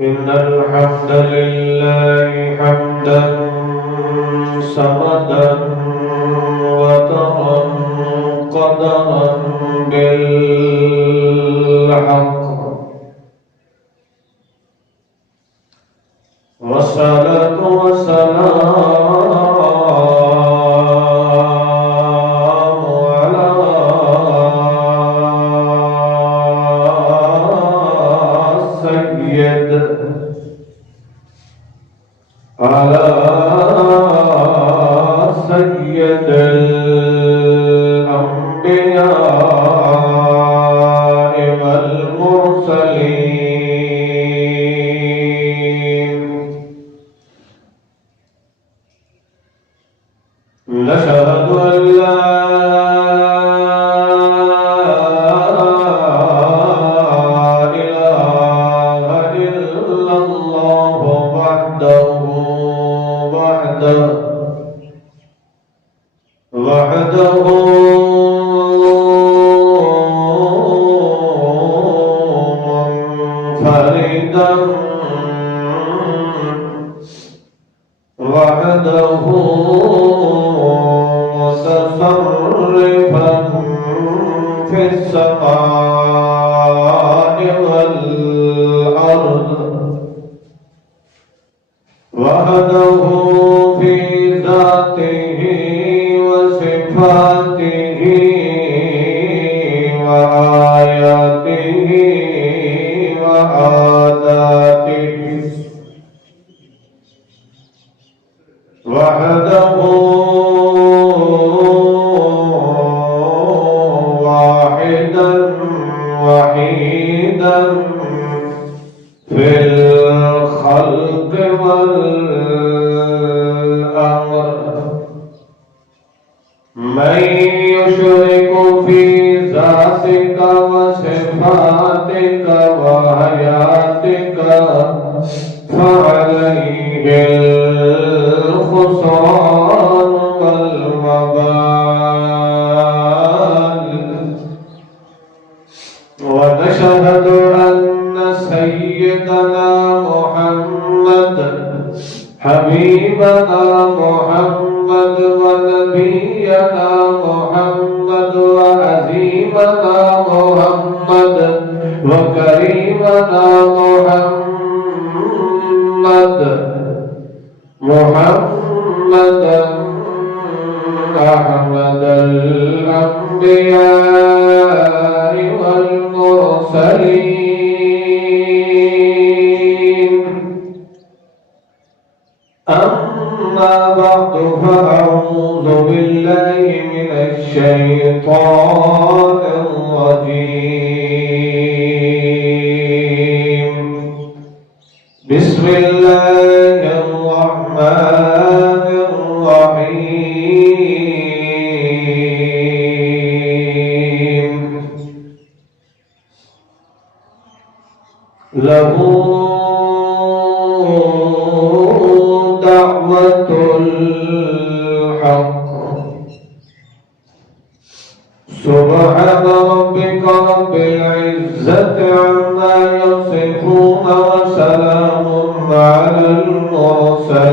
إن الحمد لله حمدا صمدا وترا قدرا بالحق والصلاة والسلام على سيد الأنبياء والمرسلين نشهد أن لا إله إلا الله وحده منفردا وحده متصرفا في السماء والأرض وحده في ذاته وصفاته وآياته وعاداته وحده واحدا وحيدا في الخلق والأمر من يشرك في ذاتك وصفاتك وحياتك فعليه الخسران والوبال ونشهد أن سيدنا محمد حبيبنا محمد ونبينا محمد وعزيمنا محمد وكريمنا محمدا أحمد الأنبياء والمرسلين أما بعد فأعوذ بالله من الشيطان الرجيم بسم الله الرحمن الرحيم له دعوة الحق سبحان ربك رب العزة عما يصفون وسلام على المرسلين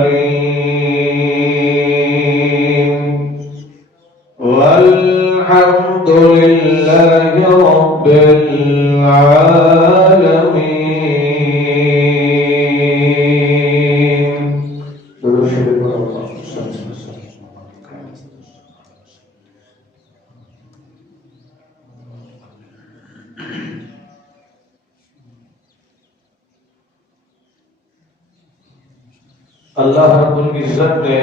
والحمد لله رب العالمين. اللہ رب العزت نے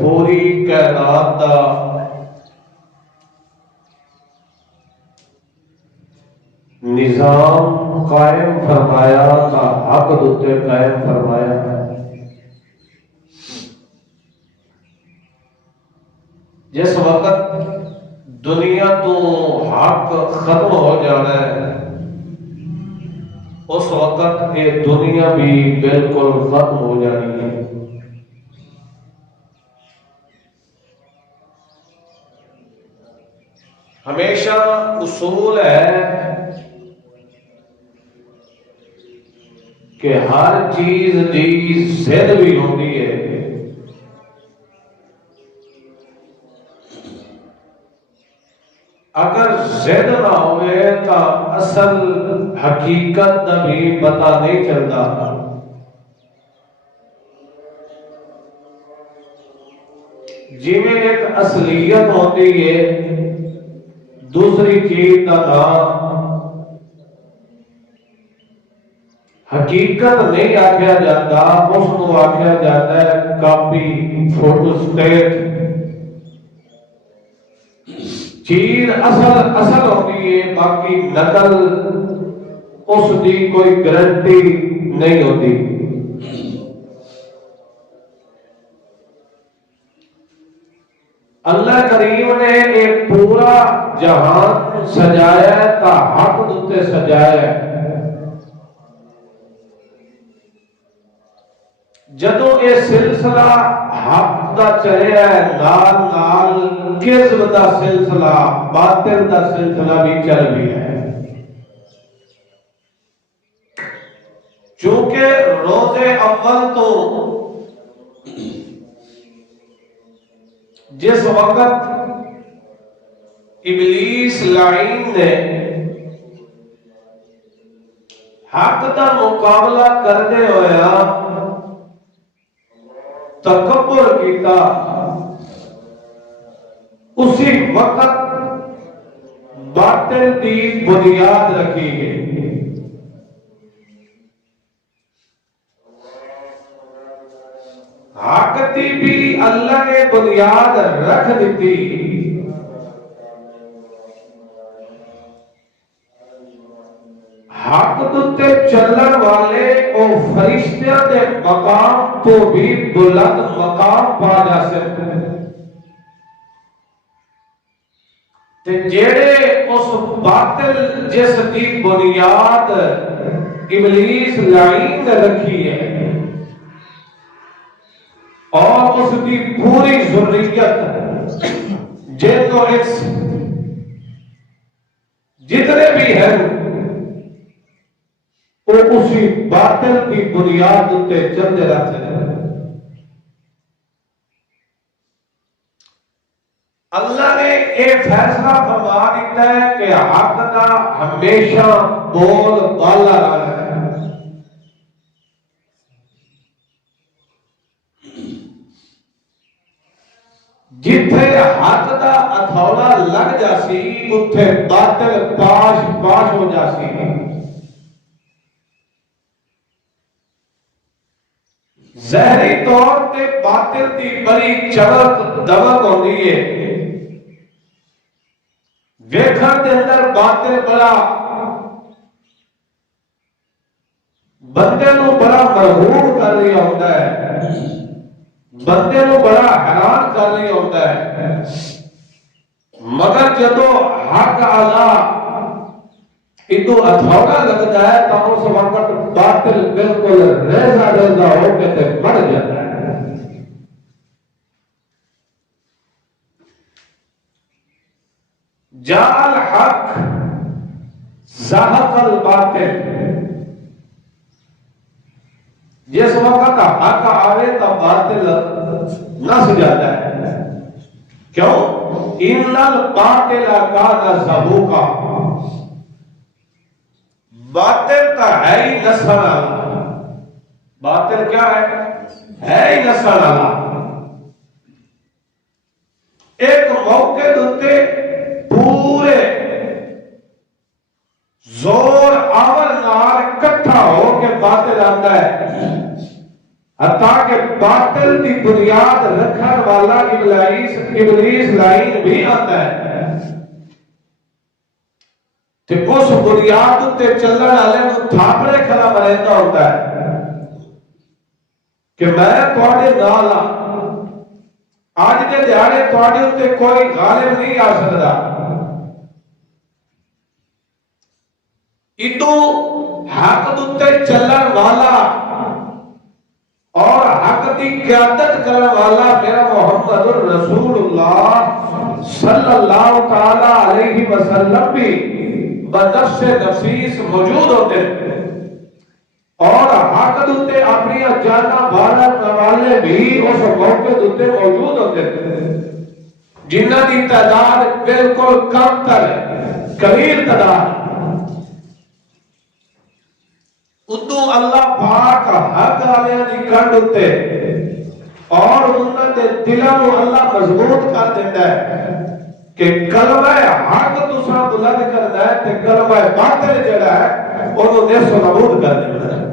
پوری کائنات دا نظام قائم فرمایا تا حق دوتے قائم فرمایا ہے. جس وقت دنیا تو حق ختم ہو جانا ہے اس وقت یہ دنیا بھی بالکل ختم ہو جانی ہے. ہمیشہ اصول ہے کہ ہر چیز دی ضد بھی ہوتی ہے، اگر ضد نہ ہوئے تو اصل حقیقت کا بھی پتہ نہیں چلتا۔ جی میں ایک اصلیت ہوتی ہے، دوسری چیز کا نام حقیقت نہیں آکھیا جاتا، اس کو آکھیا جاتا ہے کاپی فوٹو سٹیٹ۔ چیز اصل ہوتی ہے، باقی نقل اس کی کوئی گارنٹی نہیں ہوتی۔ اللہ کریم نے ایک پورا جہان سجایا تا حق دتے سجایا۔ جدو یہ سلسلہ حق دا چلیا ہے، نال نال کذب دا سلسلہ، باطل دا سلسلہ بھی چل بھی ہے۔ چونکہ روز اول تو جس وقت ابلیس لعین نے حق دا مقابلہ کرنے ہویا تکبر کیتا، اسی وقت باطل دی بنیاد رکھی گئی۔ حق دی بھی اللہ نے بنیاد رکھ دیتی، حق دتے چلن والے او فرشتیاں دے مقام تو بھی بلند مقام پا جا سکتے ہیں۔ تے جیڑے اس باطل جس دی بنیاد ابلیس لعین نے رکھی ہے اور اس کی پوری ذریت جن کو جتنے بھی ہیں وہ اسی باطل کی بنیاد تے چلتے رہتے ہیں۔ اللہ نے ایک فیصلہ فرما دیتا ہے کہ حق کا ہمیشہ بول بالا رہنا ہے۔ جتھے حق دا اتھولا لگ جاسی اتھے باطل پاش پاش ہو جاسی۔ ظاہری طور تے باطل دی بڑی چمک دمک ہوندی ہے، ویکھن دے اندر باطل بڑا بندے نو بڑا مرغوب کر رہا ہوتا ہے، بندے نو بڑا حیران کر رہا ہوتا ہے، مگر جدو حق آزا ادو اتھوڑا لگتا ہے تو اس وقت باطل بالکل ریزہ ریزہ ہو کے تے مر جاتا ہے۔ جاء الحق زہق الباطل، جس وقت حق آوے تو باطل نس جاتا ہے۔ کیوں؟ ان الباطل کان زہوقا، باطل کا ہے ہی نسل والا۔ باطل کیا ہے ہی نسل والا۔ ایک موقع دوتے پورے زور آور نار کٹھا ہو کے باطل آتا ہے، حتیٰ کہ باطل کی بنیاد رکھن والا ابلیس لعین بھی آتا ہے۔ تے اس بنیاد تے چلن والے نوں تھاپڑے کھڑا مریندا ہوتا ہے کہ میں تواڈے نال ہاں، اج دے دیہاڑے تواڈے تے کوئی غالب نہیں آ سکدا۔ ادو حق تے چلن والا اور حق کی قیادت کرنے والا میرا محمد الرسول اللہ صلی اللہ تعالی علیہ وسلم بھی بدف سے نفیس موجود ہوتے اور حق دوتے اپنی جانا بھارت والے بھی اس موقع دوتے موجود ہوتے جنہ کی تعداد بالکل کم تر قلیل تعداد ادو اللہ پاک حق والے دی کنڈ ہوتے اور انہوں نے دلوں کو اللہ مضبوط کر دیتا ہے کہ کلمہ حق تساں بلند کرنا ہے تے کلمہ باطل جڑا ہے انہوں نے سو نابود کر دیتا ہے.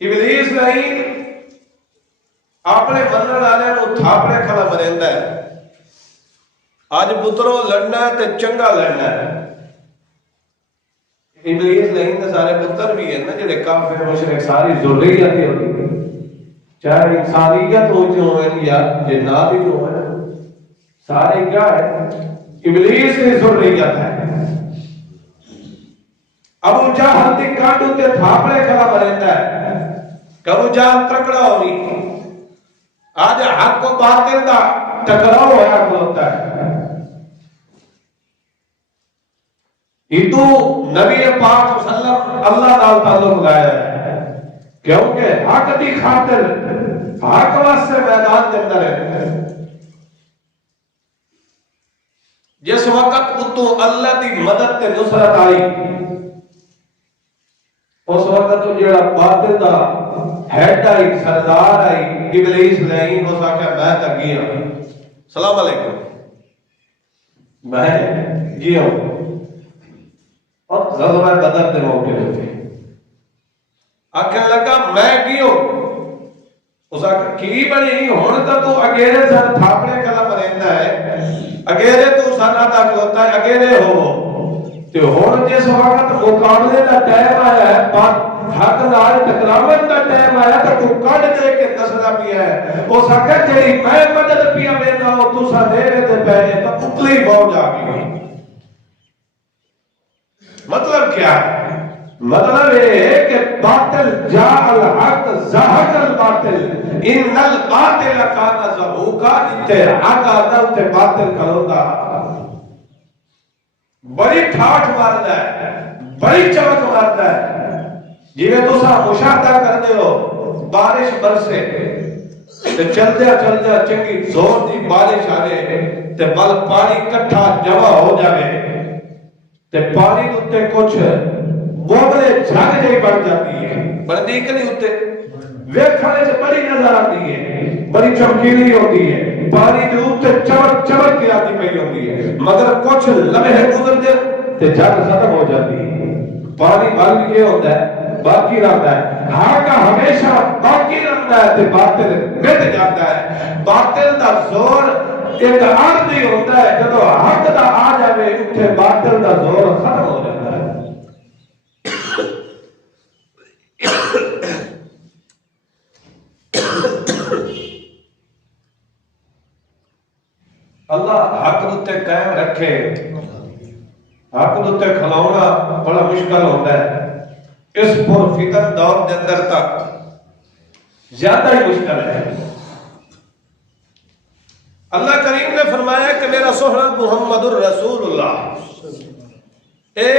ابلیس نہیں اپنے منن والے نو تھاپڑے کھلا مریندا ہے. اج پترو لڑنا ہے تے چنگا لڑنا ہے. ابلیس نہیں تے سارے پتر بھی ہیں نا جڑے کافر مشرک ساری ذریت ہی ہوتی ہے چاہے انسانیت ہو جو ہے یا جنات ہی جو ہے سارے کیا ہے ابلیس کی ذریت ہے. ابو جہل دی کانڈ تے تھاپڑے کھلا مریندا ہے. ابو جہل تکڑا ہوئی آج حق کو باطل دا ٹکراؤ ہوا ہوتا ہے. ادو نبی پاک صلی اللہ علیہ وسلم اللہ تعالی تعلق لایا ہے کیونکہ حق دی خاطر حق واسطے میدان دے اندر ہے. جس وقت اتو اللہ دی مدد تے نصرت آئی اس وقت تو جڑا باطل دا ہیڈ آئی سردار آئی ابلیس نہیں ہو سکا میں تک گیا السلام علیکم میں گیا اور غزوہ بدر دے موقع ہوتے آکھنے لگا میں گیا اس آکھا کی بنی ہون تو اگیرے سر تھاپڑے کلا مریندا ہے اگیرے تو سانا تک ہوتا ہے اگیرے ہو تے ہون جس وقت مقابلے دا ٹائم آیا ہے حق نال ٹکراون دا ٹائم آیا تے تو کڈ دے کے دسنا پیا ہے اس آکھا جڑی میں مدد پیا وینا او تساں دے تے پے تے اتلی فوج آ گئی. مطلب کیا ہے مطلب ہے کہ باطل جاء الحق زہق الباطل ان الباطل کان زہوقا جتے حق آتا تے باطل کھلوتا بڑی ٹھاٹھ ماردا ہے بڑی چمک ماردا ہے. جویں تساں مشاہدہ کردے ہو بارش برسے تے چلدیا چنگی زور دی بارش آوے تے بل پانی کٹھا جمع ہو جاوے تے پانی اُتے کچھ بوبلے جھگ جی بن جاتی ہے بڑی کہ نہیں اُتے ویکھنے سے بڑی نظر آتی ہے بڑی چمکیلی ہوتی ہے پانی دے اوپر چمک چمک کے آتی پئی ہوتی ہے مگر کچھ لمحے گزرتے تے جھگ ختم ہو جاتی ہے. پانی بن کے ہوتا ہے باقی رہتا ہے حق ہمیشہ باقی رہتا ہے تے باطل مٹ جاتا ہے. باطل دا زور ایک عارضی ہوتا ہے جب حق دا آ جاوے اٹھے باطل دا زور ختم ہو جاتا ہے. اللہ حق تے قائم رکھے. حق تے کھلاونا بڑا مشکل ہوتا ہے اس پر فتن دور دے اندر تک زیادہ ہی مشکل ہے. اللہ کریم نے فرمایا کہ میرا سوہنا محمد الرسول اللہ اے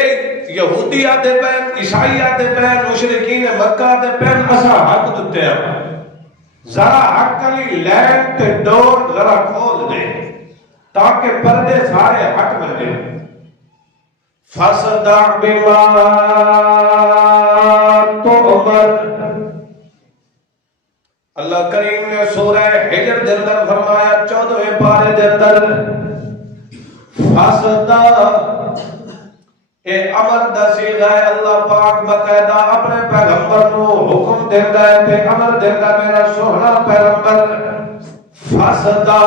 یہودی آتے پین عیسائی آتے پین مشرکین مکہ آتے پین اسا حق دتے ہیں ذرا حق علی لین تے ڈور ذرا کھول دے تاکہ پردے سارے حق بنے. فَصَدَعْ بِمَا تُؤْمَرُ اللہ کریم نے سورہ حجر دے اندر فرمایا 14ویں پارے دے اندر فَصَدَعْ اے امر دا صیغہ ہے. اللہ پاک باقاعدہ اپنے پیغمبر نو حکم دیندا ہے تے امر دیندا میرا سوہنا پیغمبر فَصَدَعْ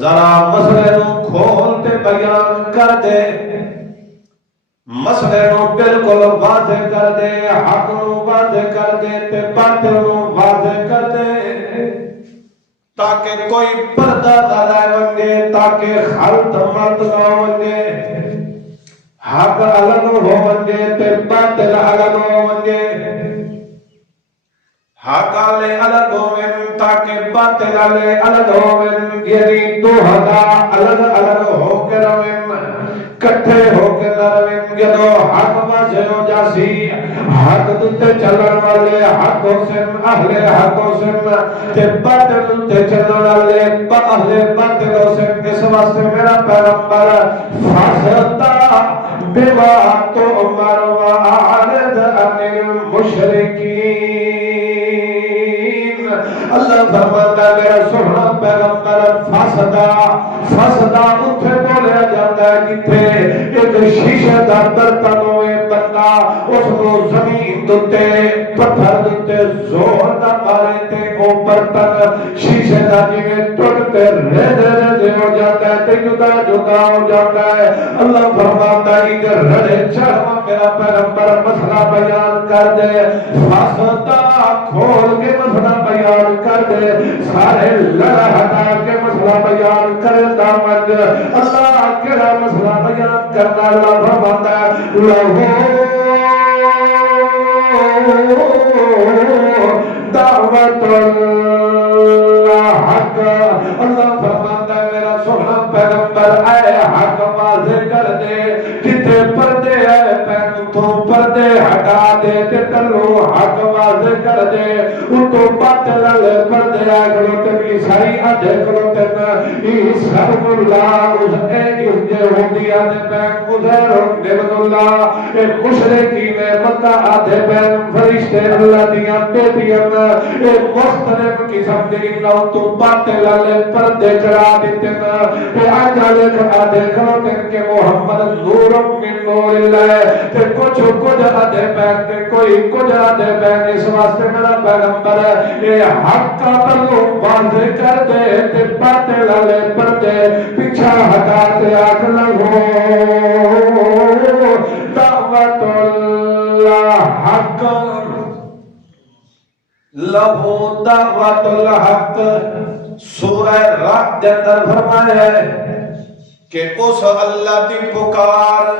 ذرا مسئلے نو کھول تے بیان کر دے مسئلے نو بالکل واضح کر دے حق نو واضح کر دے تے باطل نو واضح کر دے تاکہ کوئی پردہ نہ رہ ونگے تاکہ خلط مت نہ ونگے. حق الگ ہونگے تے باطل الگ ہونگے حق والے الگ ہوون تاکہ باطل والے الگ ہوون یعنی دو ہدا الگ الگ ہو کے رہن کٹھے ہو کے رہن جدو حق واضح ہو جاسی حق تے چلن والے حق حسن اہل حق حسن تے باطل تے چلن والے اہل باطل حسن اس واسطے میرا پیغمبر فاستا بما تؤمر وأعرض عن المشرکین اللہ فرماتا ہے میرا سونا پیغمبر فاسدہ اتھے بولیا جاتا ہے جتھے ایک شیشہ دا برتن ہوئے بندہ اس کو زمین دوتے پتھر دوتے زور دا مارے تے او برتن شیشہ دا جیوے ٹوٹتے رہے ہو جاتا ہے تے جدا ہو جاتا ہے اللہ فرماتا ہے کہ رڑے چڑھوا میرا پیغمبر مسئلہ بیان کر دے فاسدہ کھول کے مسئلہ بیان کر دے سارے لڑا ہٹا کے مسئلہ بیان کرے دامن اللہ کیڑا مسئلہ بیان کرنا اللہ فرماتا ہے لہو دعوت الحق اللہ فرماتا ہے میرا سونا پیغمبر اے حق واضح کر دے کتے پردے ہے پین تو پردے ہٹا دے تے تلو حق واضح کر دے ان تو باطل پردے آگلو تے بھی ساری آدھے کلو تے سرم اللہ اس جے ہوندی آدھے پین ازیر ابن اللہ ایک مشرکی میں مکہ آدھے پین فرشتے اللہ دیاں بیٹیاں ایک مختلف قسم دی نو تو باطل پردے چڑھا دیتے تے آجالے آدھے کلو تے کہ محمد نور من نور اللہ تے کچھ آدھے پین تے کوئی کچھ آدھے پین اس واسطے میرا پیغمبر ہے یہ حق کا پلو واضح کر دے تے باطل والے پردے پیچھا ہٹا تے آگ لگو دعوت اللہ حق لہو دعوت الحق سورہ رات دے اندر فرمایا ہے کہ اس اللہ دی پکار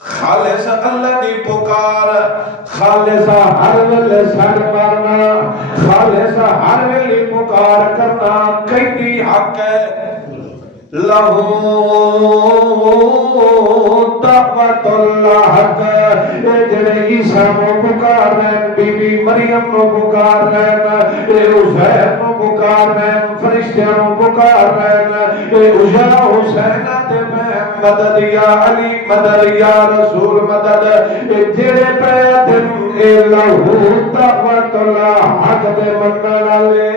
خالص اللہ دی پکار خالص ہر ویلے سر مارنا خالص ہر ویلے پکار کرنا کئی حق ہے لہو دعوت الحق اے جڑے عیسیٰ کو پکار رہے ہیں بی بی مریم کو پکار رہے ہیں اے عزیر کو پکار رہے ہیں فرشتیاں کو پکار رہے ہیں اے عزا حسین تے میں مدد یا علی مدد یا رسول مدد اے جڑے پہ دن اے لہو دعوت الحق دے منن والے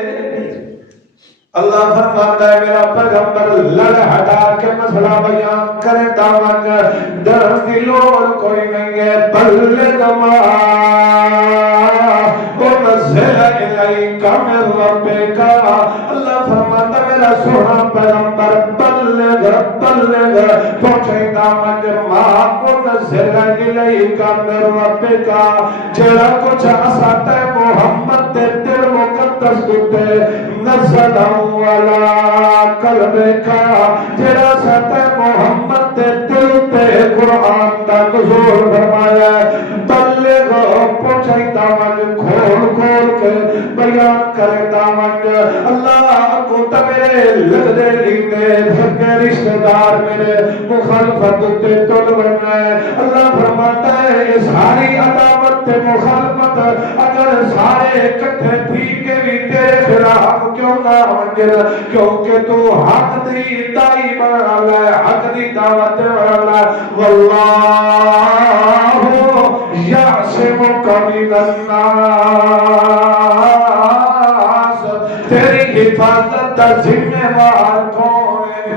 اللہ فرماتا ہے میرا پیغمبر لڑ ہٹا کے مسئلہ بیان کرے دامن ڈرن کی لوڑ کوئی نہیں ہے بلغ ما انزل الیک من ربک اللہ فرماتا ہے میرا سونا پیغمبر بلغ پہنچے دامن ما انزل الیک من ربک جڑا کچھ اساتے محمد دے دل مقدس دوتے نزل والا قلب کا جڑا ساتھ محمد دے دل تے قرآن دا نزول فرمایا بلغ پہنچائی دامن کھول کے بیان کرے دامن اللہ کو میرے لگدے لیندے سکے رشتہ دار میرے مخالفت تے تل بننا ہے اللہ فرماتا ہے یہ ساری عداوت تے مخالفت اگر سارے اکٹھے تھی کے بھی تیرے خلاف کیوں نہ ہونگے کیونکہ تو حق دی دائی بنا لے حق دی دعوت بنا لے واللہ یعصمک من الناس تیری حفاظت دا ذمہ وار کون ہے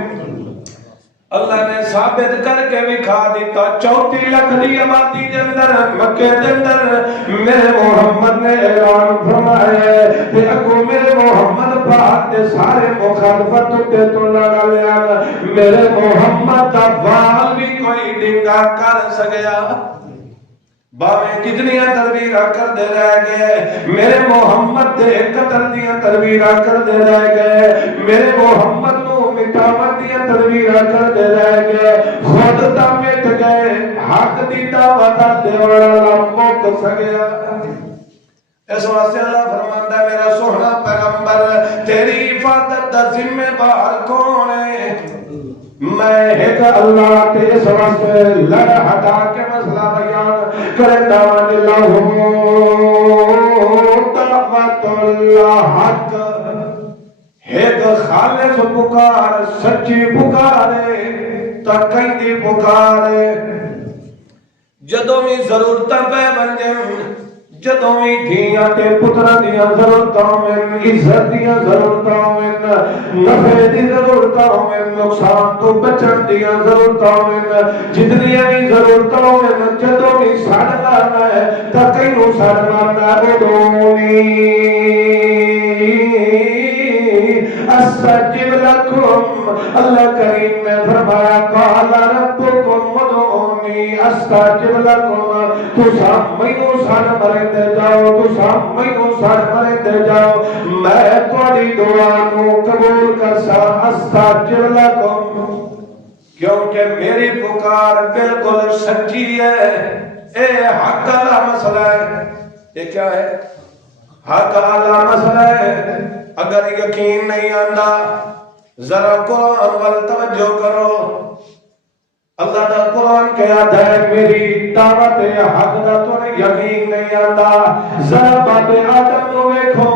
اللہ نے ثابت کر کے دکھا دیتا 34 لاکھ دی آبادی دے اندر مکے دے اندر میرے محمد نے اعلان فرمایا کہ اگو میرے محمد پاک دے سارے مخالفت تے تو لڑا لیا میرے محمد دا وال بھی کوئی ڈنگا کر سکیا باویں کتنی تدبیراں کر دے رہ گئے میرے محمد دے قتل دیاں تدبیراں کر دے رہ گئے میرے محمد نو مٹاون دیاں تدبیراں کر دے رہ گئے خود تا مٹ گئے حق دی دعوت دے والا مک سکیا اس واسطے اللہ فرماندا ہے میرا سونا پیغمبر تیری حفاظت دا ذمہ دار کون ہے میں ایک اللہ تے اس واسطے لڑ ہٹا کے مسئلہ بیان کردا اللہ دعوت اللہ حق ایک خالص پکار سچی پکارے تا کہیں پکارے جدوں بھی ضرورتاں پہ بن جائیں جدوں بھی دھیاں تے پتراں دیاں ضرورتاں ہون عزت دیاں ضرورتاں ہون نفع دی ضرورتاں ہون نقصان تو بچن دیاں ضرورتاں ہون جتنیاں بھی ضرورتاں ہون جدوں بھی سڑ مارنا ہے تا کہیں سڑ مارنا ادونی استجب لکم اللہ کریم نے فرمایا قال ربکم ادعونی استجب لکم تو سامنوں سڑ مرے جاؤ تو سامنوں سڑ مرے جاؤ میں تہاڈی دعا نو قبول کرسا استجب لکم کیونکہ میری پکار بالکل سچی ہے اے حق والا مسئلہ ہے یہ کیا ہے حق والا مسئلہ ہے اگر یقین نہیں آندا ذرا قرآن وال توجہ کرو اللہ دا قرآن کہتا ہے میری دعوت حق دا تو یقین نہیں آندا ذرا بابے آدم نو ویکھو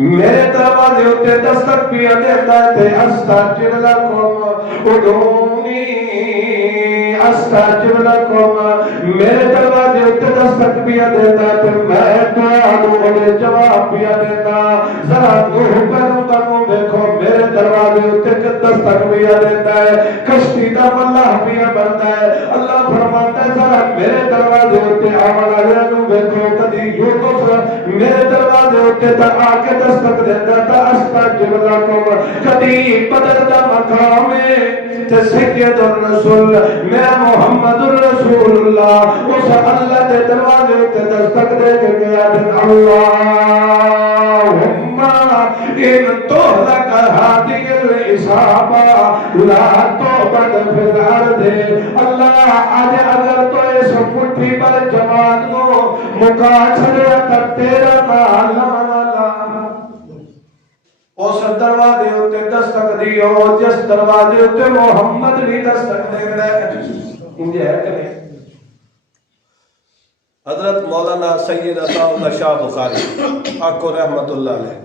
میرے دروازے اتے دستک بھی دیتا ہے تے استجب لکم ادعونی استجب لکم میرے دروازے اتے دستک بھی دیتا ہے تے میں تہاڈے جواب بھی دیتا ذرا نوح پیغمبر نو دیکھو میرے دروازے اتے دستک بھی دیتا ہے کشتی دا ملاح بھی بنتا ہے اللہ فرماتا ہے ذرا میرے دروازے اتے آون والے نو دیکھو کدی یوسف میرے دروازے اتے تا آ کے دستک دیتا تا استجب لکم کدی بدر دا مقام ہے تے سید الرسول میں محمد الرسول اللہ اس اللہ دے دروازے اتے دستک دے کے گیا اللہم ان تہلک هذه العصابہ لا تعبد فی الارض اللہ آج اگر تو اس مٹھی پر جماعت کو مکا چھڑیا کر تیرا نام اس دروازے اتے دستک دیو جس دروازے اتے محمد بھی دستک دیندا ہے انجے ہے کہ نہیں حضرت مولانا سید عطا اللہ شاہ بخاری آقو رحمت اللہ علیہ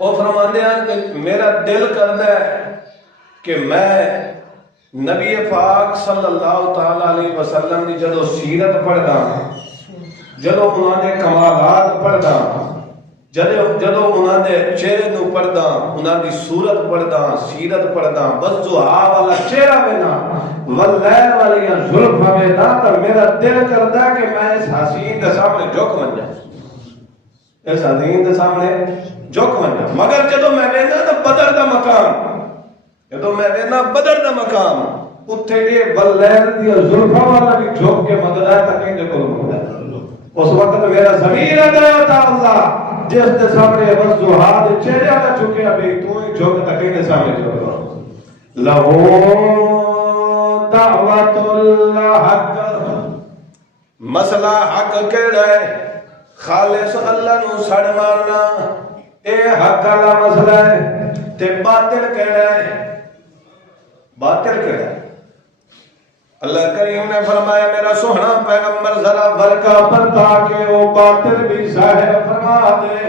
وہ فرماتے ہیں کہ میرا دل کرتا ہے کہ میں نبی پاک صلی اللہ تعالی علیہ وسلم کی جدو سیرت پڑھدا جدو انہاں دے کمالات پڑھدا جدو انہاں دے چہرے نو پڑھدا انہاں دی صورت پڑھدا سیرت پڑھدا بس جو والا چہرہ بنا واللیل والی زلفاں بنا تو میرا دل کرتا ہے کہ میں اس حسین دے سامنے جھک بن جاؤں اس حسین دے سامنے جھک بن جاؤں مگر جدو میں وینا نا بدر دا مقام جدو میں وینا بدر دا مقام اتھے یہ واللیل دی زلفاں والا بھی جھک کے مدد ہے تکیں دے کول مدد اس وقت میرا ضمیر ادا تھا اللہ جس دے سامنے بس جو ہاتھ چہرے آنا چکے ابھی تو ہی جھوک تکیں دے سامنے جھوک لہو دعوت اللہ حق مسئلہ حق کیڑا ہے خالص اللہ نو سڑ مارنا اے حق والا مسئلہ ہے تے باطل کیڑا ہے باطل کیڑا ہے اللہ کریم نے فرمایا میرا سوہنا پیغمبر ذرا برکا پرتا کہ وہ باطل بھی ظاہر فرما دے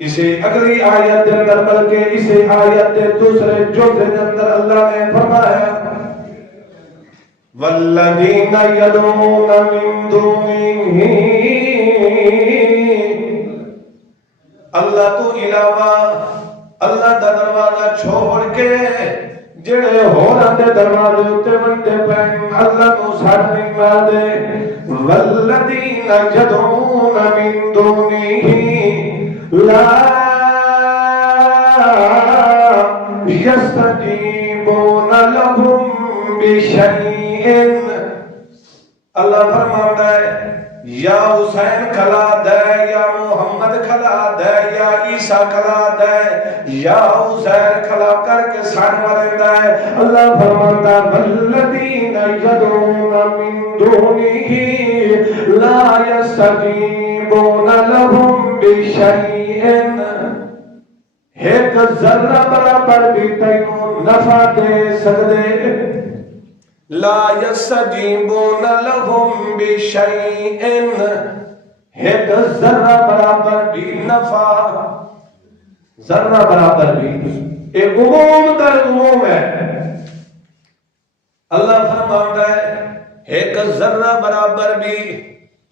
اسے اگلی آیت دے اندر بلکہ اسے آیت دے دوسرے جزء دے اندر اللہ نے فرمایا والذین یدعون من دونہ اللہ تو علاوہ اللہ دا دروازہ چھوڑ کے جڑے ہوراں دے دروازے اتے بندے پین اللہ نو سڑ نہیں ماردے والذین یدعون من دونہ لا یستجیبون لهم بشیء اللہ فرماتا ہے یا حسین حسین کھلا دے یا محمد کھلا دے یا عیسیٰ کھلا دے یا عزیر کھلا کر کے سان مرندہ ہے اللہ فرماتا والذین یدعون من دونہ لا یستجیبون لهم بشیء ایک ذرہ برابر بھی تینوں نفع دے سکدے لا یستجیبون لهم بشیء ایک ذرہ برابر بھی نفع ذرہ برابر بھی ایک عموم در عموم ہے اللہ فرماتا ہے ایک ذرہ برابر بھی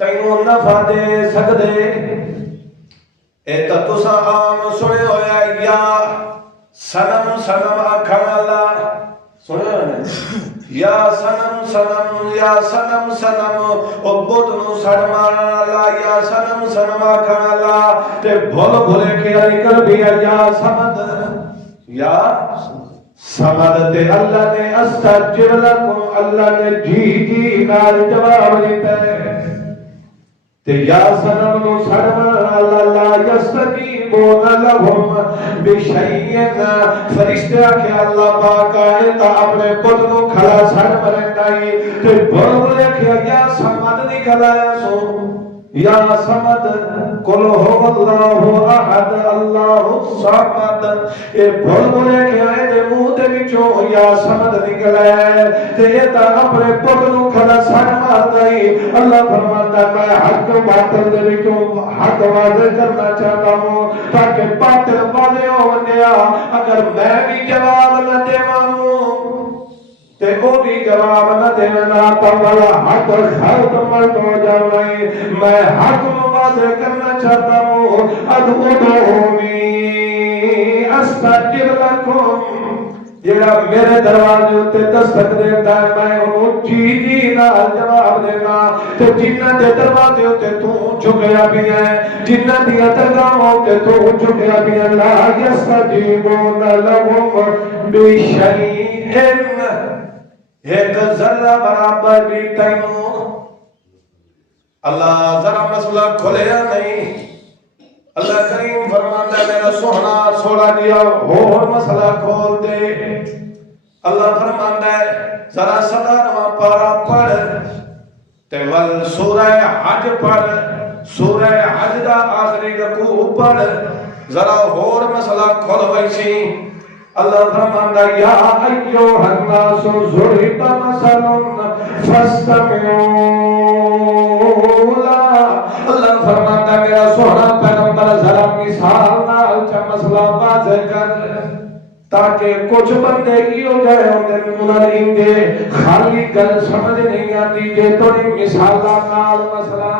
تینوں نفع دے سکدے اے تسا عام سنے ہویا یا سنم سنم آکھن اللہ سنے ہویا یا سنم سنم یا سنم سنم او بت نو سڑ مارن اللہ یا سنم سنم آکھن اللہ تے بھول بھولے کے نکل بھی یا سمد یا سمد تے اللہ نے استجب لکم اللہ نے جی جی نال جواب دیتا ہے تے یا سنم نو سڑمن اللہ لا یستجیبون لهم بشیء فرشتے کہ اللہ پاک ہے تا اپنے خود نو کھلا سڑ مرندائی تے بولے کہ یا سمد نکلایا سو یا سمد قل هو اللہ احد اللہ الصمد اے بولے کہ اے دے منہ دے وچوں یا سمد نکلایا تے تا اپنے خود نو کھلا سڑ ماردائی اللہ فرماتا میں حق باطل دے وچوں حق واضح کرنا چاہتا ہوں تاکہ باطل واضح ہو گیا اگر میں بھی جواب نہ دیواں تے وہ بھی جواب نہ دینا تو والا حق مرد ہو جاؤں میں حق واضح کرنا چاہتا ہوں ادعونی استجب لکم جڑا میرے دروازے تے دستک دیتا ہے میں انہوں جی جی نال جواب دینا تے جنہ دے دروازے تے تو جھکیا بھی ہے جنہ دیا درگاہوں تے تو جھکیا بھی ہے لا یستجیبون لهم بشیء ایک ذرہ برابر بھی تینوں اللہ ذرا مسئلہ کھولیا نہیں اللہ کریم فرماتا ہے میرا سونا سوڑا دیا اور مسئلہ کھول دے اللہ فرماتا ہے ذرا 17واں پارہ پڑھ تے ول سورہ حج پڑھ سورہ حج دا آخری رکوع پڑھ ذرا اور مسئلہ کھول ویسی اللہ فرماتا ہے یا ایوہ الناس ضرب مثل فاستمعوا له اللہ فرماتا ہے میرا سونا پیغمبر ذرا مثال نال چا مسئلہ واضح کر تاکہ کچھ بندے کی ہو جائے انہیں دے خالی گل سمجھ نہیں آتی جے توڑی مثالہ نال مسئلہ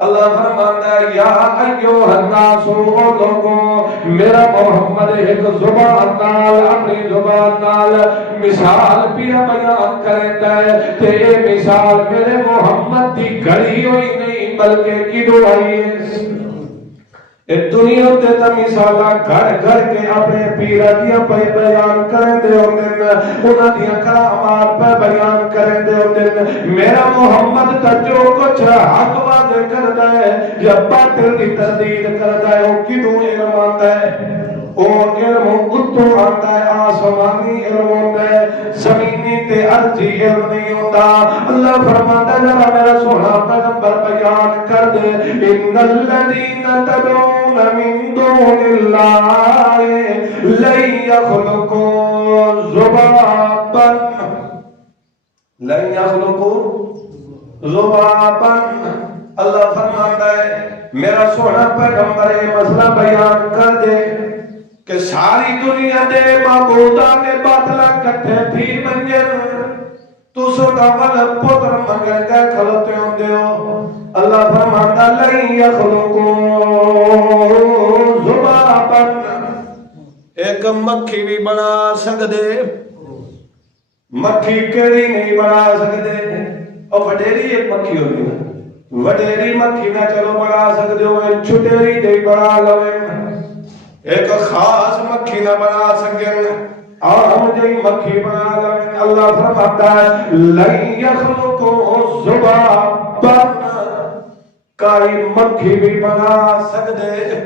اللہ فرماتا ہے یا ایوہ الناس لوگوں میرا محمد ایک زبان نال اپنی زبان نال مثال پیا بیان کرتا ہے تے یہ مثال میرے محمد دی گھڑی ہوئی نہیں بلکہ کی دعائی ہے دنیا تے تا مثالہ گھر گھر کے اپنے پیرہ دیا پہ بیان کریں دے انہاں دیا کرامات پہ بیان کریں دے میرا محمد تا جو کچھ حق واضح کرتا ہے یا باطل کی تردید کرتا ہے وہ کدوں علم آتا ہے اور علم اتو آتا ہے آسمانی علم ہوتا ہے زمینی تے ارضی علم نہیں ہوتا اللہ فرماتا ہے ذرا میرا سونا پیغمبر بیان کر دے ان الذین تدعون من دون اللہ لن یخلقوا ذبابا لن یخلقوا ذبابا اللہ فرماتا ہے میرا سونا پیغمبر یہ مسئلہ بیان کر دے کہ ساری دنیا دے معبودان باطلہ کٹھے تھی منجر تو سوٹا والا پتر منگر کے کھلوتے ہوں دے ہو اللہ فرماتا لن یخلقوا ذبابا ایک مکھی بھی بنا سکدے مکھی کیڑی نہیں بنا سکدے اور وڈیری ایک مکھی ہوگی وڈیری مکھی نہ چلو بنا سکدے ہو چھٹیری دے بنا لویں ایک خاص مکھی نہ بنا سکیں عام جئی مکھی بنا لویں اللہ فرماتا ہے لن یخلقوا ذبابا کائی مکھی بھی بنا سکدے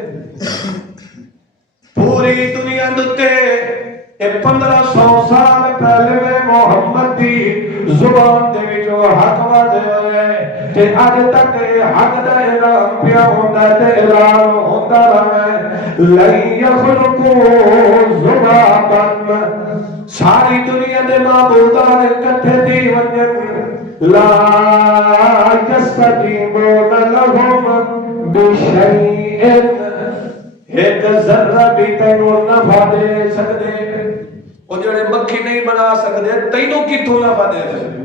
پوری دنیا دتے 1500 سال پہلے محمد دی زبان دے وچوں حق وعدے ہوئے تے اج تک حق دا اعلان پیا ہوندا تے اعلان ہوندا رہے لئی یخلقو ذبابا ساری دنیا دے معبودان اکٹھے دی ونجن لا یستجیبون لہم بشیء ایک ذرہ بھی تینوں نفع دے سکدے وہ جڑے مکھی نہیں بنا سکدے تینوں کتوں نفع دے سکدے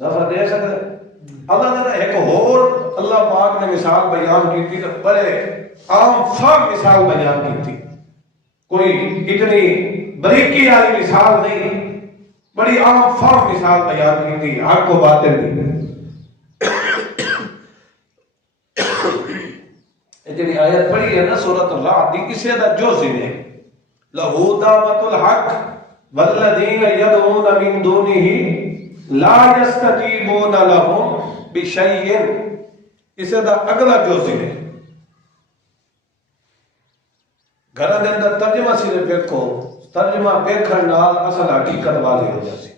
نفع دے سکدے اللہ تعالیٰ ایک اور اللہ پاک نے مثال بیان کی تھی بڑے عام فہم مثال بیان کی تھی کوئی اتنی بریکی والی مثال نہیں بڑی عام فہم مثال بیان کی تھی حق و باطل کی جڑی آیت پڑھی ہے نا سورۃ الرعد دی اسے دا جز ہے لہو دعوت الحق والذین یدعون من دونہ لا یستجیبون لهم بشیء اسے دا اگلا جز ہے گھر دے اندر ترجمہ صرف دیکھو ترجمہ دیکھن نال اصل حقیقت واضح ہو جاسی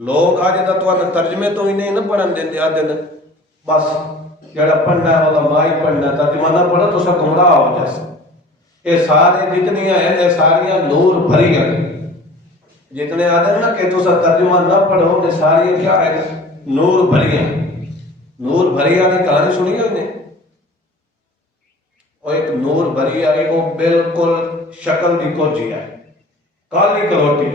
لوگ اج دا تو ترجمے تو ہی نہیں نہ پڑھن دیندے آ دن بس جڑا پڑھنا ہے وہ مائی پڑھنا ترجمہ نہ پڑھا تو سب گمراہ ہو جیسے یہ سارے جتنی ہیں یہ ساری نور بھری ہیں جتنے آدھے نا کہ تو سب ترجمہ نہ پڑھو یہ ساری کیا ہے نور بھری ہیں نور بھری نے کہانی سنی ہے انہیں وہ ایک نور بھری آئی وہ بالکل شکل دی کو جی ہے کالی کلوٹی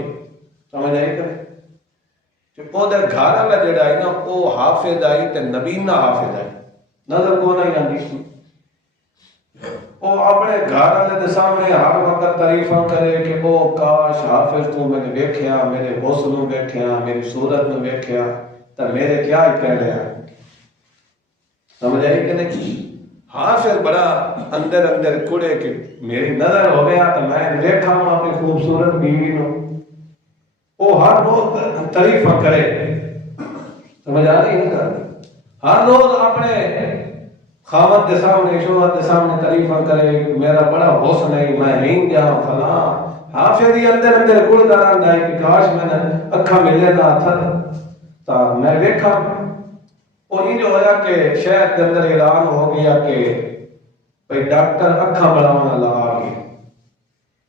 سمجھ آئی کرے وہ دے گھر والا جڑا ہے نا وہ حافظ آئی تے نبینا حافظ آئی نظر کو نہیں آتی وہ اپنے گھر والے دے سامنے ہر وقت تعریفاں کرے کہ وہ کاش حافظ تو میں نے ویکھیا میرے حسن نو ویکھیا میری صورت نو ویکھیا تے میرے کیا ہی کہہ رہا سمجھ آئی کہ نہیں حافظ بڑا اندر اندر کڑے کہ میری نظر ہو گیا تو میں دیکھا ہوں اپنی خوبصورت بیوی نو وہ ہر روز تعریفاں کرے سمجھ آ رہی ہے ہر روز اپنے خاوند کے سامنے شوہر کے سامنے تعریفاں کرے میرا بڑا حسن ہے میں نہیں گیا فلاں حافظ دی اندر اندر کڑدا رہندا ہے کہ کاش میں نے اکھاں ملے نہ تھا تا میں دیکھا وہ نہیں جو ہویا کہ شہر کے اندر اعلان ہو گیا کہ بھئی ڈاکٹر اکھاں بڑھاون والا آ گیا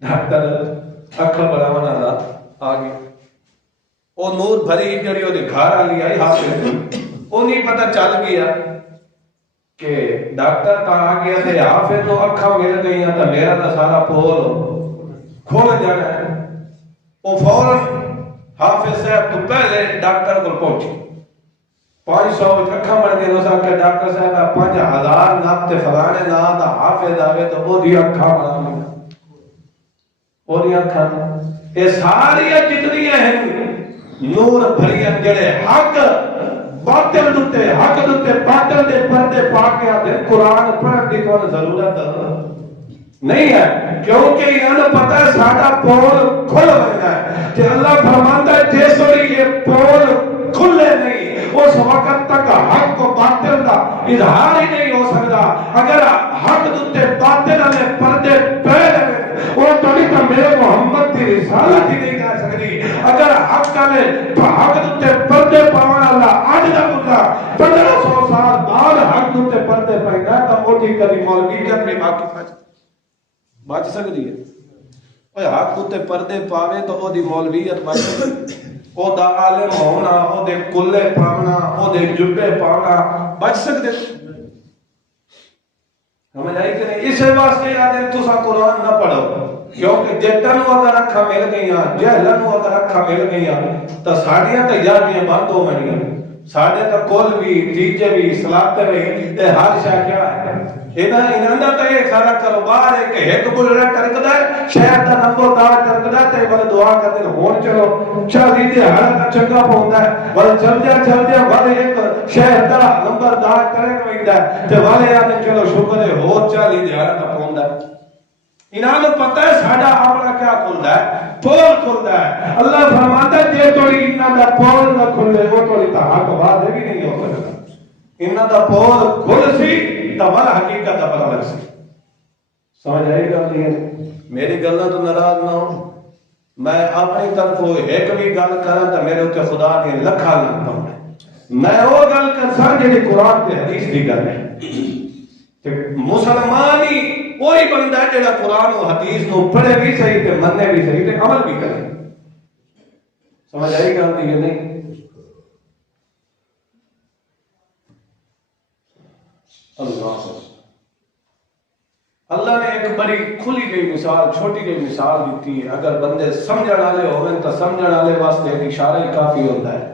ڈاکٹر اکھاں بڑھاون والا آ گیا وہ نور بھری جڑی وہ گھر والی آئی حافظ وہ نہیں پتہ چل گیا کہ ڈاکٹر تا آ گیا تے حافظ نو اکھاں مل گئی تو میرا تو سارا پول کھول جانا ہے وہ فوراً حافظ صاحب تو پہلے ڈاکٹر کو پہنچی 500 اکھاں بن گئے اس کے ڈاکٹر صاحب 5000 ناب تے فلانے نا دا حافظ آوے تو وہ دی اکھاں بنا لیا وہ دی اکھاں یہ ساری جتنی ہیں نور بھری جڑے حق باطل دتے حق دتے باطل دے پردے پا کے آتے قرآن پڑھن کی کوئی ضرورت نہیں ہے کیونکہ انہوں پتہ ہے ساڈا پول کھل بننا ہے کہ اللہ فرماتا ہے جس وقت یہ پول کھلے نہیں اس وقت تک حق و باطل کا اظہار ہی نہیں ہو سکتا اگر حق دتے باطل نے پردے پہ وہ توڑی تو میرے محمد کی رسالت ہی نہیں کر سکتی اگر حق نے حق دتے پردے پاون اللہ آج دا اللہ 1500 سال بعد حق دتے پردے پائنا تو موٹی کری مولویت میں باقی بچ سکتی ہے اوے حق دتے پردے پاوے تو او دی مولویت بچ سکتی او دا عالم ہونا او دے کلے پاونا او دے جبے پاونا بچ سکتے ہمیں نہیں کہ نہیں اسے واسطے آدھے تو سا قرآن نہ پڑھو کیونکہ جتنو اگر اکھا مل گئیاں جہلنو اگر اکھا مل گئیاں تو ساڑیاں تو یاریاں بند ہو منیاں ساڑے تو کل بھی تیجے بھی سلاتے بھی تے ہر شاہ کیا ہے انہاں دا تے سارا کاروبار ہے کہ ایک بلڑا ٹرکدا ہے شہر دا نمبر دار ٹرکدا تے بل دعا کرتے ہون چلو شادی تے ہر چنگا پوندا ہے بل چل جا ول ایک شہر دا نمبر دار کرے ویندا تے والے آتے چلو شکر ہے ہور چالی دیہڑا دا پوندا انہاں نوں پتہ ہے ساڈا اپنا کیا کھلدا ہے، پول کھلدا ہے۔ اللہ فرماتا ہے جے تھوڑی انہاں دا پول نہ کھلے وہ تھوڑی تا حق وعدے بھی نہیں ہو سکدا۔ انہاں دا پول کھل سی تا ول حقیقت دا پتہ لگ سی۔ سمجھ آئی گل نہیں؟ میری گلاں تو ناراض نہ ہو، میں اپنی طرفوں ایک بھی گل کراں تے میرے اوتے خدا دی لکھاں لعنتاں میں وہ گل کرساں جڑی قرآن تے حدیث دی گل ہے۔ تے مسلمان ہی وہی بندہ ہے جڑا قرآن و حدیث نو پڑھے بھی صحیح تے مننے بھی صحیح تے عمل بھی کرے۔ سمجھ آئی گل نہیں؟ نہیں اللہ نے ایک بڑی کھلی گئی مثال، چھوٹی گئی مثال دیتی ہے۔ اگر بندے سمجھن والے ہوئے تو سمجھن والے واسطے ایک اشارہ ہی کافی ہوتا ہے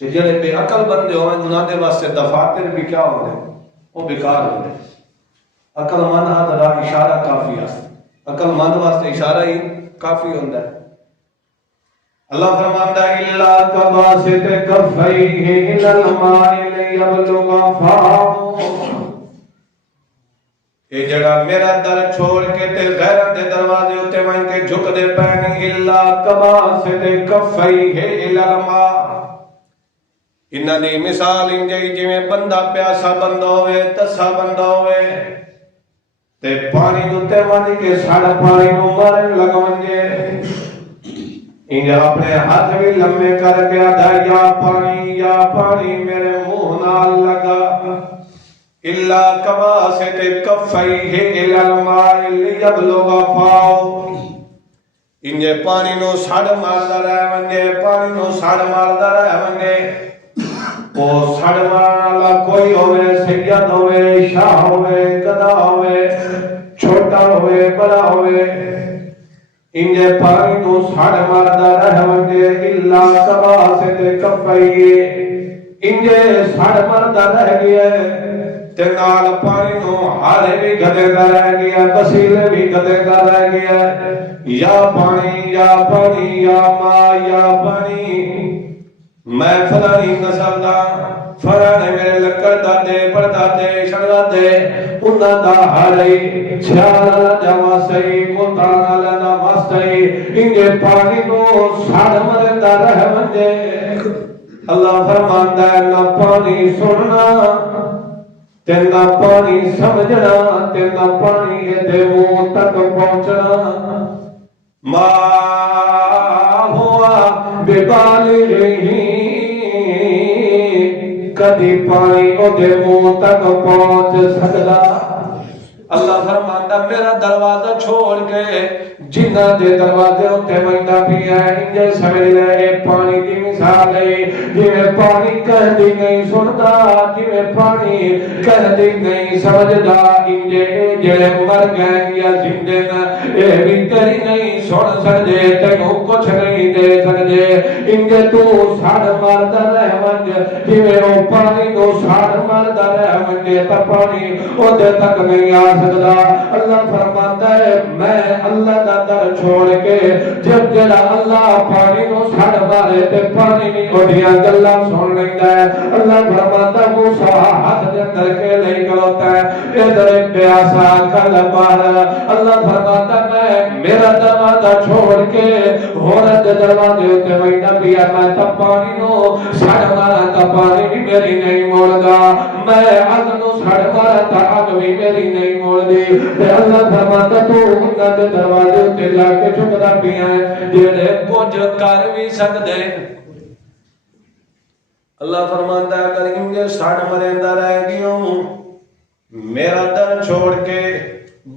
کہ جڑے بے عقل بندے ہوئے انہاں دے واسطے دفاتر بھی کیا ہوندے وہ بیکار ہوندے۔ عقل مند ہاتھ اشارہ کافی ہے، عقل مند واسطے اشارہ ہی کافی ہوندا ہے۔ اللہ فرماتا ہے الا کباسط کفیہ الی الماء لیبلغ فاہ، اے جڑا میرا در چھوڑ کے تے غیرت دے دروازے اتے وان کے جھک دے پہنی الا کباسط کفیہ الی الماء، انہاں دی مثال انجی جویں بندہ پیاسا بندہ ہوئے، تسا بندہ ہوئے تے پانی دے وانی کے ساڑا پانی نو مارن لگونجے، انجا اپنے ہاتھ بھی لمبے کر کے آدھا یا پانی میرے منہ نال لگا۔ الا کباسط کفیہ الی الماء لیبلغ فاہ، انجے پانی نو ساڑ ماردا رہ ونجے، پانی نو ساڑ ماردا رہ ونجے، وہ ساڑ مارنا کوئی ہوئے، سید ہوئے، شاہ ہوئے، گدا ہوئے، چھوٹا ہوئے، بڑا ہوئے، انجے پانی نو ساڑ ماردا رہ ونجے۔ الا کباسط کفیہ، انجے ساڑ ماردا رہ گیا تے نال پانی نو ہارے بھی گدے دا رہ گیا، بسیلے بھی گدے دا رہ گیا۔ یا پانی یا پانی یا ماں یا پانی، میں فلانی نسل دا، فلانے میرے لکڑ دادے پردادے شردادے انہاں دا ہارے چھالا جاوا سہی ملتانا لینا واسطے انجے پانی نو ساڑ مردا رہ ونجے۔ اللہ فرماندا ہے نہ پانی سننا تے نہ پانی سمجھنا تے نہ پانی دے منہ تک پہنچنا، ما ہوا ببالغہ، کدی پانی او دے منہ تک پہنچ سکدا۔ اللہ فرماندا میرا دروازہ چھوڑ کے جنہ دے دروازے اتے ویندا پیا انجے سمجھ لے پانی دی مثال ہے، جویں پانی کہدی نہیں سندا، جویں پانی کہدی نہیں سمجھدا، انجے جڑے مر گئے یا زندے نا اے بھی تیری نہیں سن سکدے، تینوں کچھ نہیں دے سکدے، انجے تو ساڑ ماردا رہ ونج جویں او پانی نو ساڑ ماردا رہ ونجے تے پانی اودے تک نہیں آ سکدا۔ اللہ فرماتا ہے میں اللہ دا در چھوڑ کے جب جڑا اللہ پانی نو ساڑ مارے تے پانی نہیں اودیاں گلاں سن لیندا ہے۔ اللہ فرماتا موسیٰ ہاتھ دے اندر کے لے کھلوتا ہے ادھر پیاسا کل باہر، اللہ فرماتا میں میرا دروازہ چھوڑ کے عورت دے دروازے تے ویندا پیا میں تے پانی نو ساڑ مارا تے پانی بھی میری نہیں موڑدا، میں اگ نو ساڑ مارا تے اگ بھی میری نہیں موڑدی، تے اللہ فرماتا تو انہاں دے دروازے تے جا کے جھکدا پیا ہے جڑے کچھ کر بھی سکدے۔ اللہ فرماتا ہے اگر انجے ساڑ مریندا رہ گیوں میرا در چھوڑ کے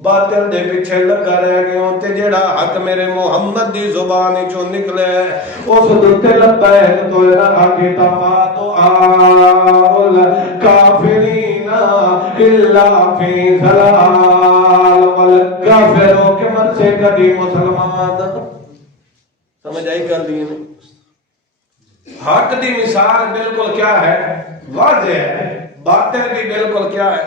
باطل دے پیچھے لگا رہ گیوں تے جڑا حق میرے محمد دی زبان چوں نکلے اس دتے لبیک تو نہ آگے تما تو آل کافرین الا فی ضلال والکافروں کے من سے کبھی مسلمان سمجھ آئی کر دی نہیں۔ حق دی مثال بالکل کیا ہے؟ واضح ہے، باطل بھی بالکل کیا ہے؟